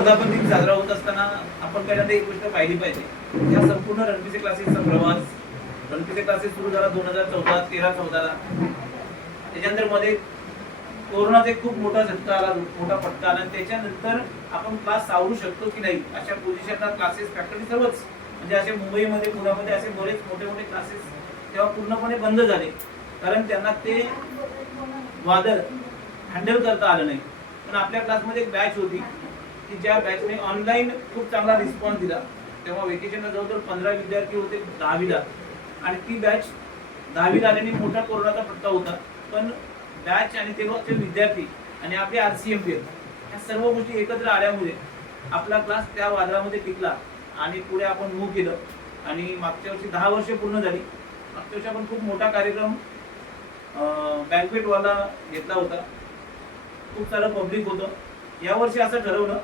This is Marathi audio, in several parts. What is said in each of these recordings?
वर्धापन दिन साजरा होत असताना आपण पहिल्यांदा एक गोष्ट पाहिली पाहिजे. या संपूर्ण रणपीचे क्लासेसचा प्रवास, रणपीचे क्लासेस सुरू झाला 2014 13-14 ला. त्याच्यानंतर मध्ये कोरोनाचा एक खूप मोठा झटका आला, मोठा फटका आला. त्याच्यानंतर आपण क्लास सावरू शकतो की नाही अशा पोझिशनला क्लासेस फॅक्टरी सर्वच म्हणजे असे मुंबईमध्ये पुण्यामध्ये असे बरेच मोठे मोठे क्लासेस तेव्हा पूर्णपणे बंद झाले, कारण त्यांना ते वादळ हँडल करता आलं नाही. पण आपल्या क्लासमध्ये एक बॅच होती की ज्या बॅचने ऑनलाईन खूप चांगला रिस्पॉन्स दिला. तेव्हा वेकेशनला जवळजवळ 15 विद्यार्थी होते 10वीला, आणि ती बॅच 10वीला आल्याने मोठा कोरोनाचा फटका होता. पण बॅच आणि तेव्हाचे विद्यार्थी आणि आपले RCMP या सर्व गोष्टी एकत्र आल्यामुळे आपला क्लास त्या वादळामध्ये टिकला आणि पुढे आपण मूव्ह केलं. आणि मागच्या वर्षी 10 वर्ष पूर्ण झाली. मागच्या वर्षी आपण खूप मोठा कार्यक्रम बँक्वेटवाला घेतला होता, खूप सारं पब्लिक होतं. यावर्षी असं ठरवलं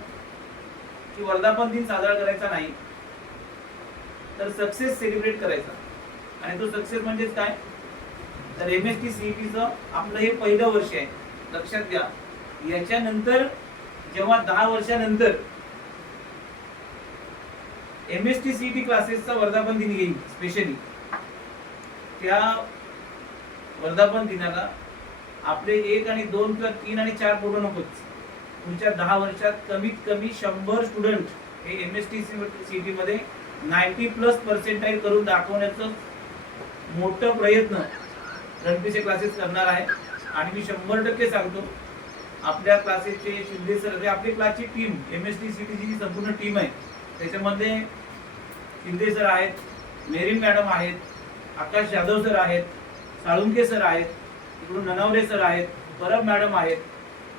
की वर्धापन दिन साजरा करायचा नाही, तर सक्सेस सेलिब्रेट करायचा. आणि तो सक्सेस म्हणजेच काय, तर MST CETचं आपलं हे पहिलं वर्ष आहे. लक्षात घ्या, याच्यानंतर जेव्हा 10 वर्षानंतर MST CET क्लासेसचा वर्धापन दिन येईल, स्पेशली त्या वर्धापन दिनाला आपले 1 आणि 2 किंवा 3 आणि 4 फोटो नकोच. पुढच्या 10 वर्षात कमीत कमी 100 स्टुडंट हे MST CET मध्ये 90+ करून दाखवण्याचं मोठं प्रयत्न रणपीचे क्लासेस करणार आहे. आणि मी 100% सांगतो, आपल्या क्लासेसचे शिंदे सर, आपली क्लासची टीम, MST CET ची संपूर्ण टीम आहे, त्याच्यामध्ये शिंदे सर आहेत, मेरीन मॅडम आहेत, आकाश यादव सर आहेत, साळुंके सर आहेत, इकडून ननावरे सर आहेत, परब मॅडम आहेत.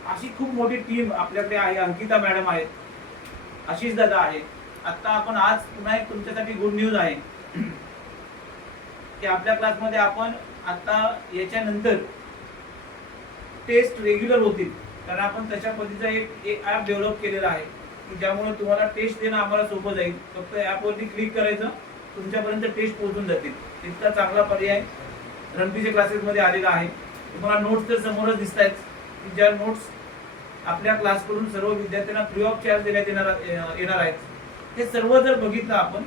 अशी खूप मोठी टीम आपल्याकडे आहे. अंकिता मॅडम आहेत, आशिष दादा आहे. आता आपण आज पुन्हा एक तुमच्यासाठी गुड न्यूज आहे की आपल्या क्लासमध्ये आपण आता याच्यानंतर टेस्ट रेग्युलर होतील, कारण आपण तशा पद्धतीचा एक ॲप डेव्हलप केलेला आहे की ज्यामुळे तुम्हाला टेस्ट देणं आम्हाला सोपं जाईल. फक्त ॲपवरती क्लिक करायचं, तुमच्यापर्यंत टेस्ट पोहोचून जातील. इतका चांगला पर्याय रणपीचे क्लासेसमध्ये आलेला आहे. तुम्हाला नोट्स तर समोरच दिसत आहेत की ज्या नोट्स आपल्या क्लासकडून सर्व विद्यार्थ्यांना फ्री ऑफ चार्ज देण्यात येणार आहेत. हे सर्व जर बघितलं आपण,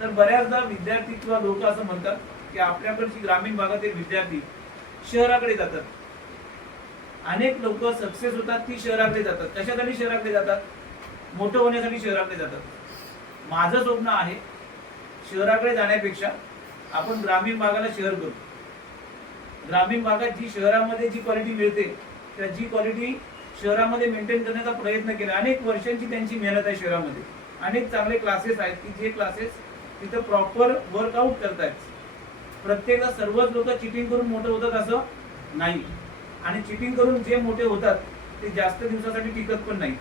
तर बऱ्याचदा विद्यार्थी किंवा लोक असं म्हणतात की आपल्याकडची ग्रामीण भागातील विद्यार्थी शहराकडे जातात. अनेक लोक सक्सेस होतात ती शहराकडे जातात. कशासाठी शहराकडे जातात? मोठं होण्यासाठी शहराकडे जातात. माझं स्वप्न आहे शहराकडे जाण्यापेक्षा आपण ग्रामीण भागाला शहर करू. ग्रामीण भागात जी शहरामध्ये जी क्वालिटी मिळते त्या जी क्वालिटी शहरामध्ये मेंटेन करण्याचा प्रयत्न केला. अनेक वर्षांची त्यांची मेहनत आहे. शहरामध्ये अनेक चांगले क्लासेस आहेत की जे क्लासेस तिथं प्रॉपर वर्कआउट करतायत. प्रत्येकदा सर्वच लोक चिटिंग करून मोठे होतात असं नाही, आणि चिटिंग करून जे मोठे होतात ते जास्त दिवसासाठी टिकत पण नाहीत.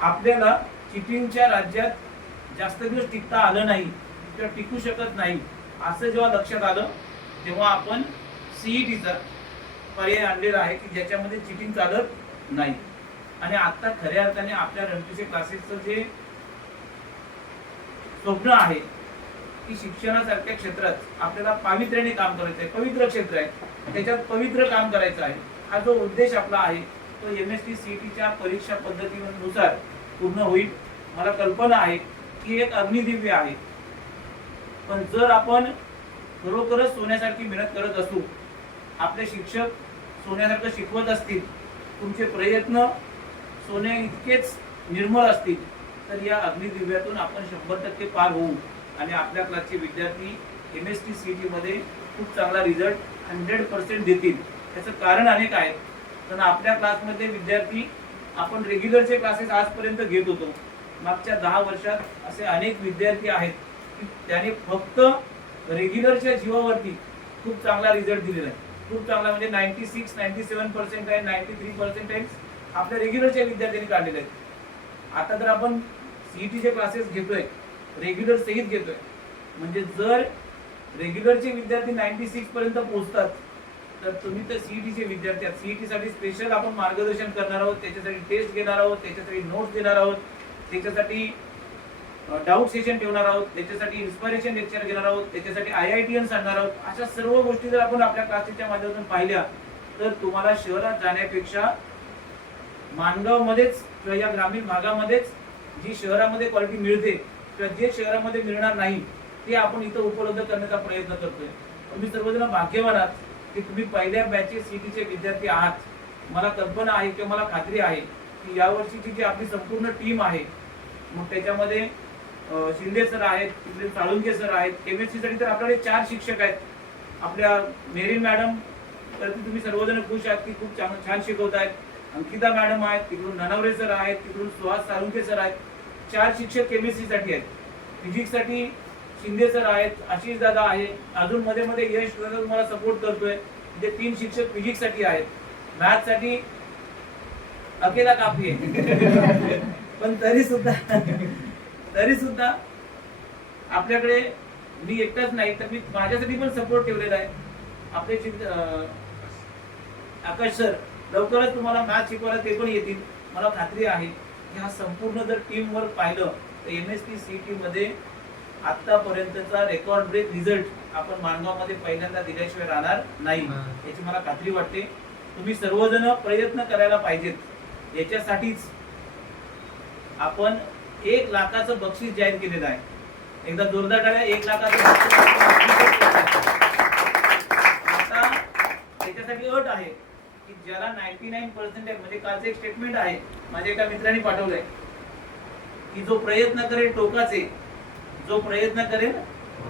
आपल्याला चिटिंगच्या राज्यात जास्त दिवस टिकता आलं नाही किंवा टिकू शकत नाही असं जेव्हा लक्षात आलं, तेव्हा आपण CETचा पर्याय आणलेला आहे की ज्याच्यामध्ये चिटिंग चालत नाही. आणि आता खऱ्या अर्थाने आपल्या रणपीचे क्लासेसचं जे स्वप्न आहे की शिक्षणासारख्या क्षेत्रात आपल्याला पावित्र्याने काम करायचं आहे, पवित्र क्षेत्र आहे, त्याच्यात पवित्र काम करायचं आहे, हा जो उद्देश आपला आहे तो MST CETच्या परीक्षा पद्धतीनुसार पूर्ण होईल. मला कल्पना आहे की एक अग्निदिव्य आहे. पण जर आपण खरोखरच सोन्यासारखी मेहनत करत असू, आपले शिक्षक सोन्यासारखं शिकवत असतील, तुमचे प्रयत्न सोने इतकेच निर्मळ असतील, तर या अग्निदिव्यातून आपण 100% पार होऊ आणि आपल्या क्लासचे विद्यार्थी MST CET मध्ये खूप चांगला रिझल्ट 100% देतील. त्याचं कारण अनेक आहेत. कारण आपल्या क्लासमध्ये विद्यार्थी आपण रेग्युलरचे क्लासेस आजपर्यंत घेत होतो. मागच्या 10 वर्षात असे अनेक विद्यार्थी आहेत की त्याने फक्त रेग्युलरच्या जीवावरती खूप चांगला रिझल्ट दिलेला आहे. खूप चांगला म्हणजे 96-97% आहे, 93% आपल्या रेग्युलरच्या विद्यार्थ्यांनी काढलेले आहेत. आता जर आपण CETचे क्लासेस घेतोय, रेग्युलर सहित घेतोय, म्हणजे जर रेग्युलरचे विद्यार्थी 96 पर्यंत पोहोचतात, तर तुम्ही तर CETचे विद्यार्थी आहात. CET साठी स्पेशल आपण मार्गदर्शन करणार आहोत, त्याच्यासाठी टेस्ट घेणार आहोत, त्याच्यासाठी नोट्स देणार आहोत, त्याच्यासाठी डाऊट सेशन ठेवणार आहोत, त्याच्यासाठी इन्स्पिरेशन लेक्चर घेणार आहोत, त्याच्यासाठी IITians आणणार आहोत. अशा सर्व गोष्टी जर आपण आपल्या क्लासेसच्या माध्यमातून पाहिल्या, तर तुम्हाला शहरात जाण्यापेक्षा माणगावमध्येच किंवा या ग्रामीण भागामध्येच जी शहरामध्ये क्वालिटी मिळते किंवा जे शहरामध्ये मिळणार नाही ते आपण इथं उपलब्ध करण्याचा प्रयत्न करतोय. तुम्ही सर्वजण भाग्यवान आहात की तुम्ही पहिल्या बॅचचे सीईटीचे विद्यार्थी आहात. मला कल्पना आहे किंवा मला खात्री आहे की यावर्षीची जी आपली संपूर्ण टीम आहे, मग त्याच्यामध्ये शिंदे सर आहेत, तिथले साळुंके सर आहेत, केमिस्ट्री साठी तर आपल्याकडे 4 शिक्षक आहेत. आपल्या मेरीन मॅडम तर तुम्ही सर्वजण खुश आहात की खूप छान शिकवत आहेत. अंकिता मॅडम आहेत, तिकडून ननवरे सर आहेत, तिकडून सुहास साळुंके सर आहेत. 4 शिक्षक केमिस्ट्री साठी आहेत. फिजिक्स साठी शिंदे सर आहेत, आशिष दादा आहे, अजून मध्ये मध्ये यश दादा तुम्हाला सपोर्ट करतोय. म्हणजे 3 शिक्षक फिजिक्स साठी आहेत. मॅथ साठी अकेला काफी आहे. पण तरी सुद्धा आपल्याकडे मी एकटाच नाही तर मी माझ्यासाठी पण सपोर्ट ठेवलेला आहे. आपले आकाश सर लवकरच तुम्हाला मॅथ शिकवायला ते पण येतील. मला खात्री आहे की हा संपूर्ण जर टीम वर्क पाहिलं तर एमएसटी सीईटी मध्ये आतापर्यंतचा रेकॉर्ड ब्रेक रिझल्ट आपण माणगावमध्ये पहिल्यांदा दिल्याशिवाय राहणार नाही याची मला खात्री वाटते. तुम्ही सर्वजण प्रयत्न करायला पाहिजेत. याच्यासाठीच आपण 1 लाखाचं बक्षीस जाहीर केलेलं आहे. एकदा जोरदार टाळ्या. 1 लाखाचं आता त्याच्यासाठी अट आहे की ज्याला 99% म्हणजे कालचं एक स्टेटमेंट आहे माझ्या एका मित्रांनी पाठवलंय की जो प्रयत्न करेल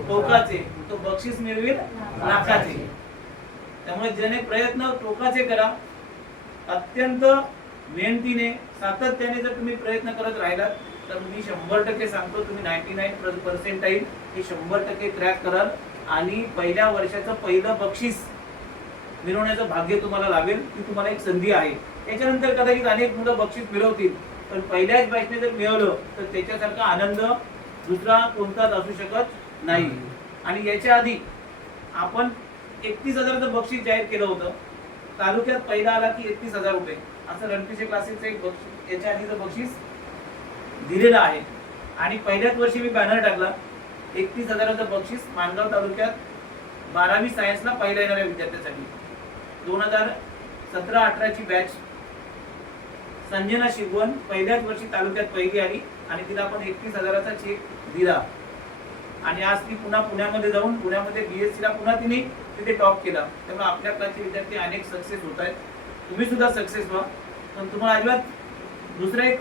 टोकाचे तो बक्षीस मिळवेल लाखाचे. त्यामुळे ज्याने प्रयत्न टोकाचे करा, अत्यंत मेहनतीने सातत्याने जर तुम्ही प्रयत्न करत राहिलात तर मी 100% सांगतो तुम्ही 99% हे 100% क्रॅक कराल आणि पहिल्या वर्षाचं पहिलं बक्षीस मिळवण्याचं भाग्य तुम्हाला लाभेल. ती तुम्हाला एक संधी आहे. त्याच्यानंतर कदाचित अनेक मुलं बक्षीस मिळवतील, पण पहिल्याच बॅचने जर मिळवलं तर त्याच्यासारखा आनंद दुसरा कोणताच असू शकत नाही. आणि याच्या आधी आपण 31,000चं बक्षीस जाहीर केलं होतं. तालुक्यात पहिला आला की 31,000 रुपये असं रणपिसे क्लासेसचं एक बक्षीस याच्या आधीचं बक्षीस दिलेलं आहे. आणि पहिल्याच वर्षी मी बॅनर टाकला 31,000चं बक्षीस माणगाव तालुक्यात 12वी सायन्सला पहिला येणाऱ्या विद्यार्थ्यांसाठी. 2017-18ची बॅच संजना शिगवण पहिल्याच वर्षी तालुक्यात पहिली आली आणि तिला आपण 31,000चा चेक दिला. आणि आज ती पुन्हा पुण्यामध्ये जाऊन पुण्यामध्ये बीएससीला पुन्हा तिने तिथे टॉप केला. त्यामुळे आपल्या क्लासचे विद्यार्थी अनेक सक्सेस होत आहेत. तुम्ही सुद्धा सक्सेस व्हा. पण तुम्हाला अजिबात दुसरा एक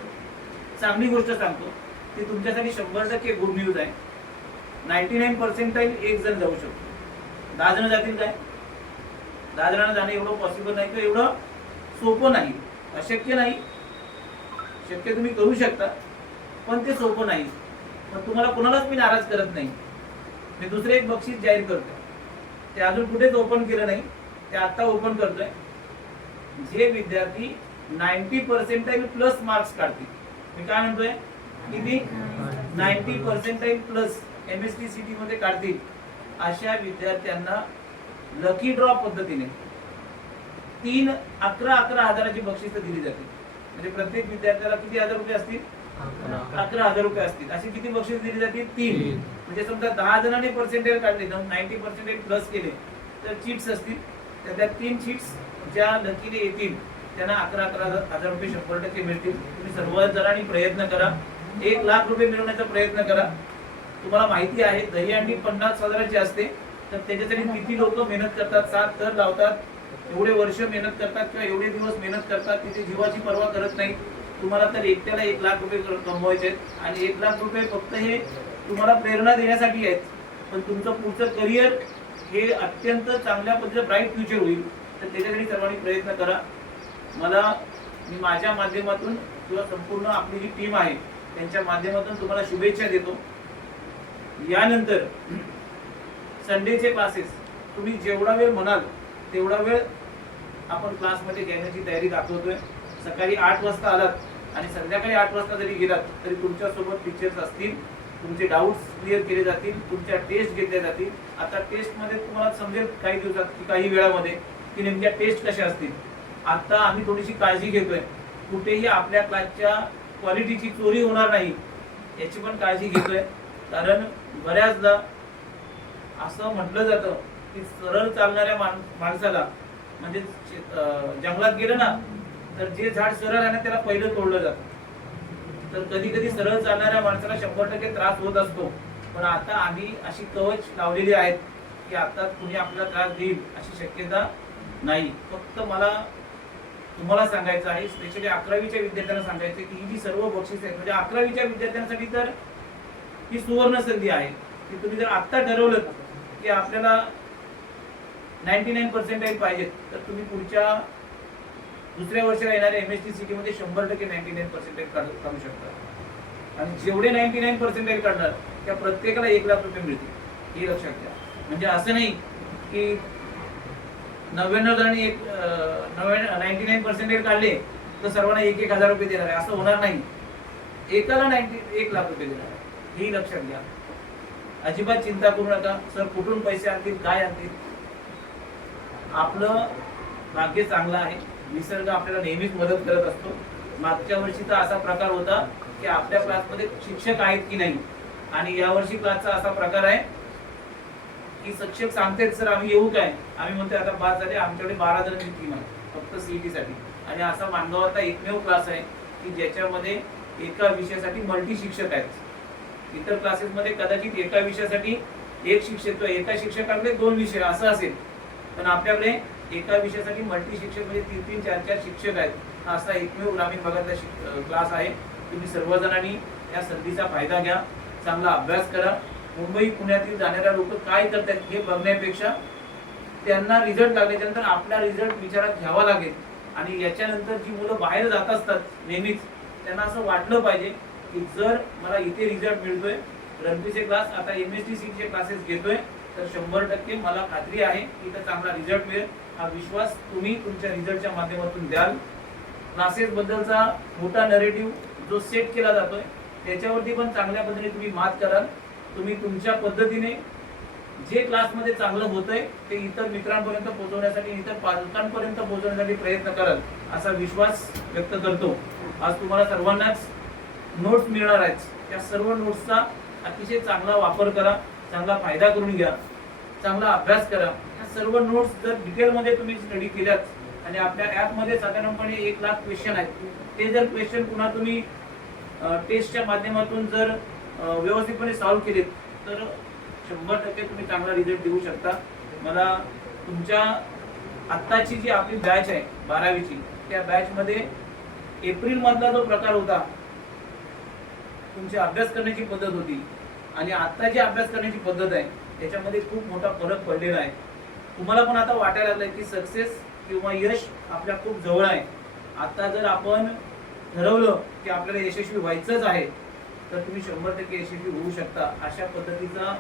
चांगली गोष्ट सांगतो ती तुमच्यासाठी 100% गुड न्यूज आहे. 99% एक जण जाऊ शकतो. 10 जण जातील काय? 10 जणांना जाणं एवढं पॉसिबल नाही किंवा एवढं सोपं नाही. अशक्य नाही. शक्य तुम्ही करू शकता पण ते सोपं नाही. पण तुम्हाला कोणालाच मी नाराज करत नाही. मी दुसरे एक बक्षीस जाहीर करतोय. ते अजून कुठेच ओपन केलं नाही, ते आता ओपन करतोय. जे विद्यार्थी 90% प्लस मार्क्स काढतील, मी काय म्हणतोय किती 90% प्लस एमएसटी सीटी मध्ये काढतील अशा विद्यार्थ्यांना लकी ड्रॉ पद्धतीने 11,000ची बक्षीस दिली जाते. म्हणजे प्रत्येक विद्यार्थ्याला किती हजार रुपये असतील? 11,000 रुपये असतील. अशी किती बक्षीस दिली जातील? 3. म्हणजे समजा 10 जणांनी पर्सेंटेज काढले, 90% प्लस केले तर चिट्स असतील. त्या 3 चिट्स ज्या लकीने येतील त्यांना 11,000 रुपये 100% मिळतील. तुम्ही सर्व जणांनी प्रयत्न करा. 1 लाख रुपये मिळवण्याचा प्रयत्न करा. तुम्हाला माहिती आहे दहीहंडी 50,000ची असते तर त्याच्यासाठी किती लोक मेहनत करतात, 7 थर लावतात, एवढे वर्ष मेहनत करतात किंवा एवढे दिवस मेहनत करतात, तिथे जीवाची पर्वा करत नाही. तुम्हाला तर एकट्याला 1 लाख रुपये कमवायचे आहेत आणि 1 लाख रुपये फक्त हे तुम्हाला प्रेरणा देण्यासाठी आहेत. पण तुमचं पुढचं करिअर हे अत्यंत चांगल्या पद्धतीने ब्राईट फ्युचर होईल. तर त्याच्यासाठी सर्वांनी प्रयत्न करा. मी माझ्या माध्यमातून किंवा संपूर्ण आपली जी टीम आहे त्यांच्या माध्यमातून तुम्हाला शुभेच्छा देतो. यानंतर संडेचे क्लासेस तुम्ही जेवढा वेळ म्हणाल तेवढा वेळ आपण क्लासमध्ये घेण्याची तयारी दाखवतोय. सकाळी 8 वाजता आलात आणि संध्याकाळी 8 वाजता जरी गेलात तरी तुमच्यासोबत टीचर्स असतील. तुमचे डाऊट्स क्लिअर केले जातील, तुमच्या टेस्ट घेतल्या जातील. आता टेस्टमध्ये तुम्हाला समजेल काही दिवसात की काही वेळामध्ये की नेमक्या टेस्ट कशा असतील. आता आम्ही थोडीशी काळजी घेतोय, कुठेही आपल्या क्लासच्या क्वालिटीची चोरी होणार नाही याची पण काळजी घेतोय. कारण बऱ्याचदा असं म्हटलं जातं की सरळ चालणाऱ्या माणसाला म्हणजे जंगलात गेलं ना तर जे झाड सरळ आहे ना त्याला पहिलं तोडलं जातं. तर कधी कधी सरळ चालणाऱ्या माणसाला 100% त्रास होत असतो, पण आता आम्ही अशी कवच लावलेली आहेत की आता कुणी आपल्याला त्रास देईल अशी शक्यता नाही. फक्त मला तुम्हाला सांगायचं आहे, स्पेशली 11वीच्या विद्यार्थ्यांना सांगायचं की ही जी सर्व बक्षीस आहेत म्हणजे 11वीच्या विद्यार्थ्यांसाठी तर ही सुवर्ण संधी आहे की तुम्ही जर आता ठरवलं की आपल्याला 99% पाहिजेत तर तुम्ही पुढच्या दुसऱ्या वर्षाला येणाऱ्या MST मध्ये 100% 99% काढू शकता. आणि जेवढे 99% काढणार त्या प्रत्येकाला 1 लाख रुपये मिळतील, हे लक्षात घ्या. म्हणजे असं नाही की 99 जणांनी 99% काढले तर सर्वांना 1,000 रुपये देणार आहे, असं होणार नाही. एकाला 1 लाख रुपये देणार आहे, हे लक्षात घ्या. अजिबात चिंता करू नका सर कुठून पैसे आणतील काय आणतील. आपलं भाग्य चांगलं आहे, निसर्ग आपल्याला नेहमीच मदत करत असतो. मागच्या वर्षी तर असा प्रकार होता की आपल्या क्लासमध्ये शिक्षक आहेत की नाही, आणि यावर्षी क्लासचा असा प्रकार आहे की शिक्षक सांगतात सर आम्ही येऊ काय, आम्ही म्हणतो आता 5 झाले, आमच्याकडे 12 जणांची टीम आहे फक्त CET साठी. आणि असा मानगावाचा एकमेव क्लास आहे की ज्याच्यामध्ये एका विषयासाठी मल्टी शिक्षक आहेत. इतर क्लासेसमध्ये कदाचित एका विषयासाठी एक शिक्षक किंवा एका शिक्षकाकडे 2 विषय असं असेल, पण आपल्याकडे एका विषयासाठी मल्टी शिक्षक म्हणजे 3-3, 4-4 शिक्षक आहेत. हा असा एकमेव ग्रामीण भागातला क्लास आहे. तुम्ही सर्वजणांनी या संधीचा फायदा घ्या, चांगला अभ्यास करा. मुंबई पुण्यातील जाणाऱ्या लोक काय करतात हे बघण्यापेक्षा त्यांना रिझल्ट लागल्याच्या नंतर आपला रिझल्ट विचारात घ्यावा लागेल. आणि याच्यानंतर जी मुलं बाहेर जात असतात नेहमीच त्यांना असं वाटलं पाहिजे की जर मला इथे रिझल्ट मिळतोय, रणपीचे क्लास आता MST चे क्लासेस घेतोय तर 100% मला खात्री आहे की इथं चांगला रिझल्ट मिळेल. हा विश्वास तुम्ही तुमच्या रिझल्टच्या माध्यमातून द्याल. क्लासेस बद्दलचा मोठा नरेटिव्ह जो सेट केला जातोय त्याच्यावरती पण चांगल्या पद्धतीने तुम्ही मात कराल. तुम्ही तुमच्या पद्धतीने जे क्लासमध्ये चांगलं होतंय ते इतर मित्रांपर्यंत पोहोचवण्यासाठी, इतर पालकांपर्यंत पोहोचवण्यासाठी प्रयत्न कराल असा विश्वास व्यक्त करतो. आज तुम्हाला सर्वांनाच नोट्स मिळणार आहेत, त्या सर्व नोट्सचा अतिशय चांगला वापर करा, चांगला फायदा करून घ्या, चांगला अभ्यास करा. या सर्व नोट्स जर डिटेलमध्ये तुम्ही स्टडी केल्यात आणि आपल्या ॲपमध्ये साधारणपणे 1 लाख क्वेश्चन आहेत, ते जर क्वेश्चन पुन्हा तुम्ही टेस्टच्या माध्यमातून जर व्यवस्थितपणे सॉल्व्ह केलेत तर 100% तुम्ही चांगला रिझल्ट देऊ शकता. मला तुमच्या आत्ताची जी आपली बॅच आहे 12वीची, त्या बॅचमध्ये एप्रिल मधला जो प्रकार होता, तुमची अभ्यास करण्याची पद्धत होती आणि आता जी अभ्यास करण्याची पद्धत आहे त्याच्यामध्ये खूप मोठा फरक पडलेला आहे. तुम्हाला पण आता वाटायला लागलंय की सक्सेस किंवा यश आपल्या खूप जवळ आहे. आता जर आपण ठरवलं की आपल्याला यशस्वी व्हायचंच आहे तर तुम्ही 100% यशस्वी होऊ शकता. अशा पद्धतीचं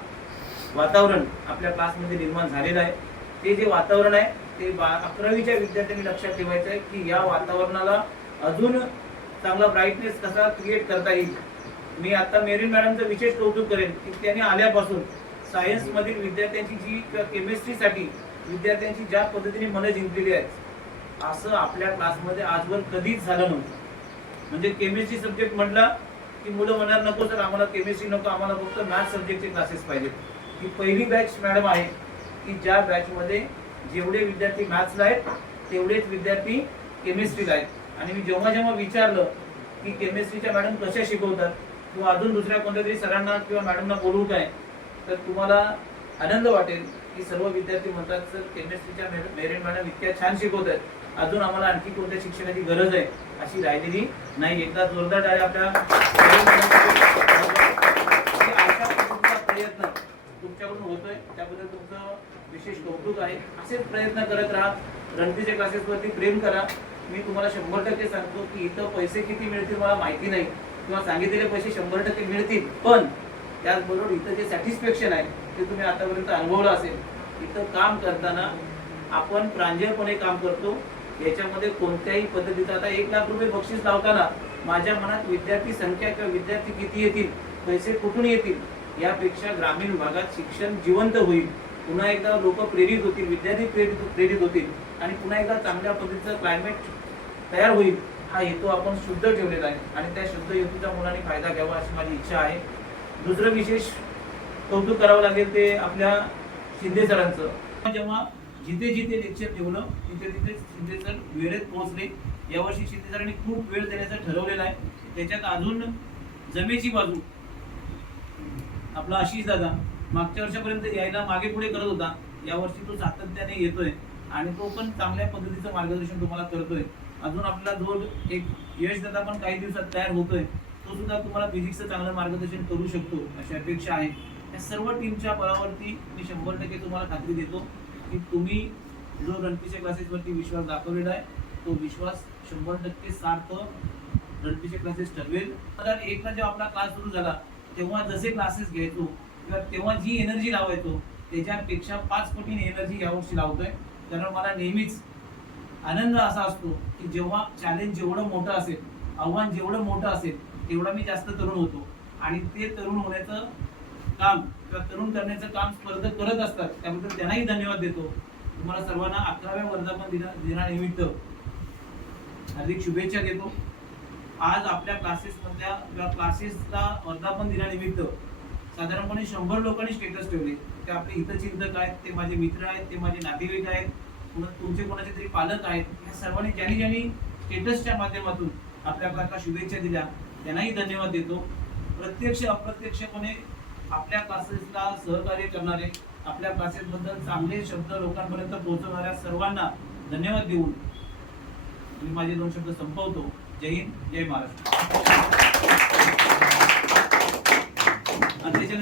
वातावरण आपल्या क्लासमध्ये निर्माण झालेलं आहे. ते जे वातावरण आहे ते 11वीच्या विद्यार्थ्यांनी लक्षात ठेवायचं आहे की या वातावरणाला अजून चांगला ब्राईटनेस कसा क्रिएट करता येईल. मी आता मेरीन मॅडमचं विशेष कौतुक करेन की त्यांनी आल्यापासून सायन्स मधील विद्यार्थ्यांची जी केमिस्ट्रीसाठी विद्यार्थ्यांची ज्या पद्धतीने मनं जिंकलेली आहेत असं आपल्या क्लासमध्ये आजवर कधीच झालं नव्हतं. म्हणजे केमिस्ट्री सब्जेक्ट म्हटला की मुलं म्हणणार नको सर आम्हाला केमिस्ट्री नको, आम्हाला फक्त मॅथ्स सब्जेक्टचे क्लासेस पाहिजेत. ही पहिली बॅच मॅडम आहे की ज्या बॅचमध्ये जेवढे विद्यार्थी मॅथ्सला आहेत तेवढेच विद्यार्थी केमिस्ट्रीला आहेत. आणि मी जेव्हा जेव्हा विचारलं की केमिस्ट्रीच्या मॅडम कशा शिकवतात किंवा अजून दुसऱ्या कोणत्या तरी सरांना किंवा मॅडमना बोलवू काय, तर तुम्हाला आनंद वाटेल की सर्व विद्यार्थी म्हणतात सर केमिस्ट्रीच्या मेरीन मॅडम इतक्या छान शिकवतात, अजून आम्हाला आणखी कोणत्या शिक्षणाची गरज आहे अशी राहिलेली नाही. एकदा जोरदार टाळ्या आपल्या अशा पद्धतीचा प्रयत्न तुमच्याकडून होतोय त्याबद्दल तुमचं विशेष कौतुक आहे. असेच प्रयत्न करत राहा. रणपीच्या क्लासेसवरती प्रेम करा. मी तुम्हाला 100% सांगतो की इथं पैसे किती मिळतील मला माहिती नाही किंवा सांगितलेले पैसे 100% मिळतील, पण त्याचबरोबर इथं जे सॅटिस्फॅक्शन आहे ते तुम्ही आतापर्यंत अनुभवलं असेल. इथं काम करताना आपण प्रांजळपणे काम करतो. याच्यामध्ये कोणत्याही पद्धतीचं आता 1 लाख रुपये बक्षीस लावताना माझ्या मनात विद्यार्थी संख्या किंवा विद्यार्थी किती येतील, पैसे कुठून येतील यापेक्षा ग्रामीण भागात शिक्षण जिवंत होईल, पुन्हा एकदा लोक प्रेरित होतील, विद्यार्थी प्रेरित होतील आणि पुन्हा एकदा चांगल्या पद्धतीचं क्लायमेट तयार होईल, हा हेतू आपण शुद्ध ठेवलेला आहे आणि त्या शुद्ध हेतूचा मुलांनी फायदा घ्यावा अशी माझी इच्छा आहे. दुसरं विशेष कौतुक करावं लागेल ते आपल्या शिंदे सरांचं. जेव्हा जिथे जिथे लेक्चर ठेवलं तिथे तिथे शिंदे सर वेळेत पोहोचले. यावर्षी क्षितिज खूप वेळ देण्याचं ठरवलेलं आहे. त्याच्यात अजून जमेची बाजू आपला आशिष दादा मागच्या वर्षापर्यंत यायला मागे पुढे करत होता, यावर्षी तो सातत्याने येतोय आणि तो पण चांगल्या पद्धतीचं मार्गदर्शन तुम्हाला करतोय. अजून आपला जो एक यश दादा पण काही दिवसात तयार होतोय, तो सुद्धा तुम्हाला फिजिक्सचं चांगलं मार्गदर्शन करू शकतो अशी अपेक्षा आहे. या सर्व टीमच्या बळावरती मी 100% तुम्हाला खात्री देतो की तुम्ही जो रणपीचे क्लासेसवरती विश्वास दाखवलेला आहे तो विश्वास 100% सार्थ रणपीचे क्लासेस ठरवेल. 2001 ला जेव्हा आपला क्लास सुरू झाला तेव्हा जसे क्लासेस घ्यायचो किंवा तेव्हा जी एनर्जी लावायचो त्याच्यापेक्षा 5 पटीने एनर्जी यावर्षी लावतोय. कारण मला नेहमीच आनंद असा असतो की जेव्हा चॅलेंज जेवढं मोठं असेल, आव्हान जेवढं मोठं असेल तेवढा मी जास्त तरुण होतो आणि ते तरुण होण्याचं काम किंवा तरुण करण्याचं काम स्पर्धक करत असतात, त्याबद्दल त्यांनाही धन्यवाद देतो. तुम्हाला सर्वांना 11व्या वर्धापन दिनानिमित्त हार्दिक शुभेच्छा देतो. आज आपल्या क्लासेसमधल्या किंवा क्लासेसला वर्धापन दिनानिमित्त साधारणपणे 100 लोकांनी स्टेटस ठेवले. ते आपले हितचिंतक आहेत, ते माझे मित्र आहेत, ते माझे नातेवाईक आहेत, तुमचे कोणाचे तरी पालक आहेत. या सर्वांनी ज्यांनी स्टेटसच्या माध्यमातून आपल्या क्लासला शुभेच्छा दिल्या त्यांनाही धन्यवाद देतो. प्रत्यक्ष अप्रत्यक्षपणे आपल्या क्लासेसला सहकार्य करणारे, आपल्या क्लासेसबद्दल चांगले शब्द लोकांपर्यंत पोहोचवणाऱ्या सर्वांना धन्यवाद देऊन मी माझे 2 शब्द संपवतो. जय हिंद, जय महाराष्ट्र.